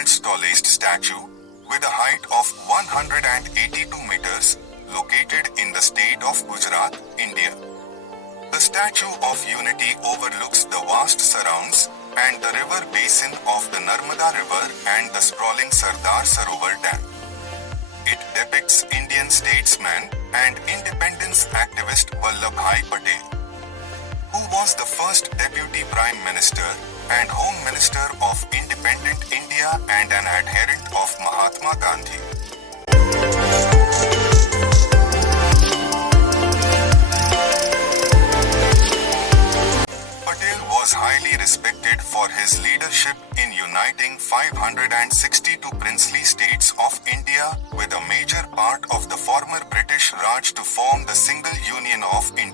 world's tallest statue, with a height of 182 meters, located in the state of Gujarat, India. The Statue of Unity overlooks the vast surrounds and the river basin of the Narmada River and the sprawling Sardar Sarovar Dam. It depicts Indian statesman and independence activist Vallabhbhai Patel, who was the first Deputy Prime Minister and Home Minister of independent India and an adherent of Mahatma Gandhi. Patel was highly respected for his leadership in uniting 562 princely states of India with a major part of the former British Raj to form the single Union of India.